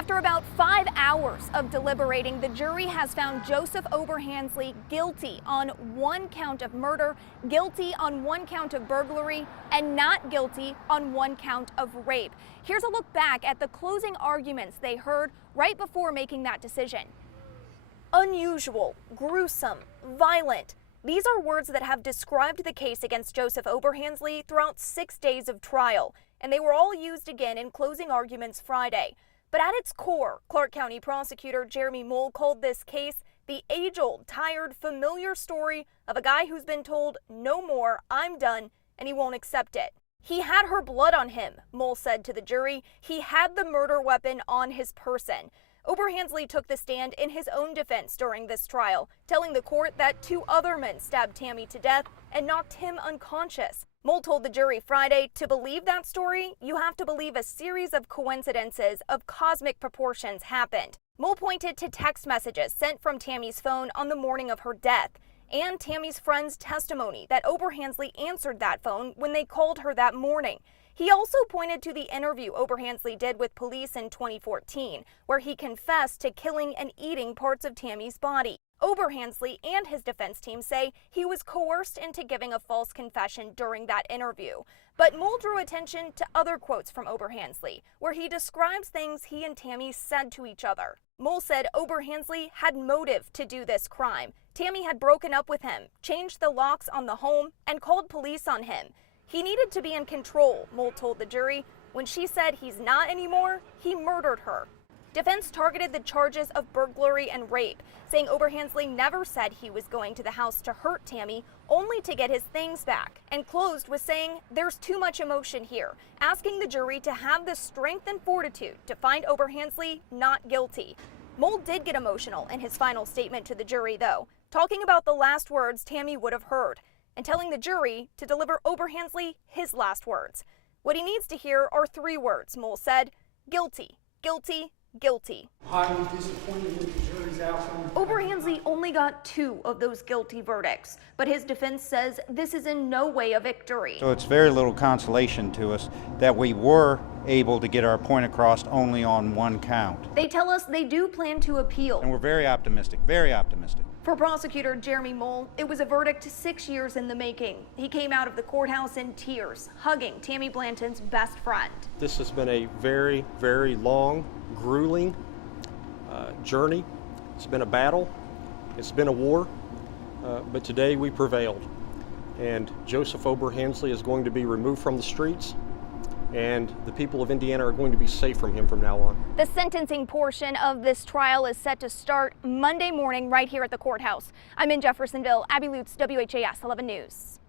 After about 5 hours of deliberating, the jury has found Joseph Oberhansley guilty on 1 count of murder, guilty on 1 count of burglary, and not guilty on 1 count of rape. Here's a look back at the closing arguments they heard right before making that decision. Unusual, gruesome, violent. These are words that have described the case against Joseph Oberhansley throughout 6 days of trial, and they were all used again in closing arguments Friday. But at its core, Clark County prosecutor Jeremy Mole called this case the age-old, tired, familiar story of a guy who's been told, "No more, I'm done," and he won't accept it. He had her blood on him, Mole said to the jury. He had the murder weapon on his person. Oberhansley took the stand in his own defense during this trial, telling the court that 2 other men stabbed Tammy to death and knocked him unconscious. Mole told the jury Friday, to believe that story, you have to believe a series of coincidences of cosmic proportions happened. Mole pointed to text messages sent from Tammy's phone on the morning of her death, and Tammy's friend's testimony that Oberhansley answered that phone when they called her that morning. He also pointed to the interview Oberhansley did with police in 2014, where he confessed to killing and eating parts of Tammy's body. Oberhansley and his defense team say he was coerced into giving a false confession during that interview. But Mole drew attention to other quotes from Oberhansley, where he describes things he and Tammy said to each other. Mole said Oberhansley had motive to do this crime. Tammy had broken up with him, changed the locks on the home, and called police on him. He needed to be in control, Mole told the jury. When she said he's not anymore, he murdered her. Defense targeted the charges of burglary and rape, saying Oberhansley never said he was going to the house to hurt Tammy, only to get his things back, and closed with saying there's too much emotion here, asking the jury to have the strength and fortitude to find Oberhansley not guilty. Mole did get emotional in his final statement to the jury, though, talking about the last words Tammy would have heard, and telling the jury to deliver Oberhansley his last words. What he needs to hear are 3 words, Mole said: guilty, guilty, guilty. Highly disappointed with the jury's outcome. Oberhansley only got 2 of those guilty verdicts, but his defense says this is in no way a victory. So it's very little consolation to us that we were able to get our point across only on 1 count. They tell us they do plan to appeal. And we're very optimistic, very optimistic. For prosecutor Jeremy Mole, it was a verdict 6 years in the making. He came out of the courthouse in tears, hugging Tammy Blanton's best friend. This has been a very, very long, grueling journey. It's been a battle. It's been a war. But today we prevailed. And Joseph Oberhansley is going to be removed from the streets, and the people of Indiana are going to be safe from him from now on. The sentencing portion of this trial is set to start Monday morning right here at the courthouse. I'm in Jeffersonville. Abby Lutz, WHAS 11 News.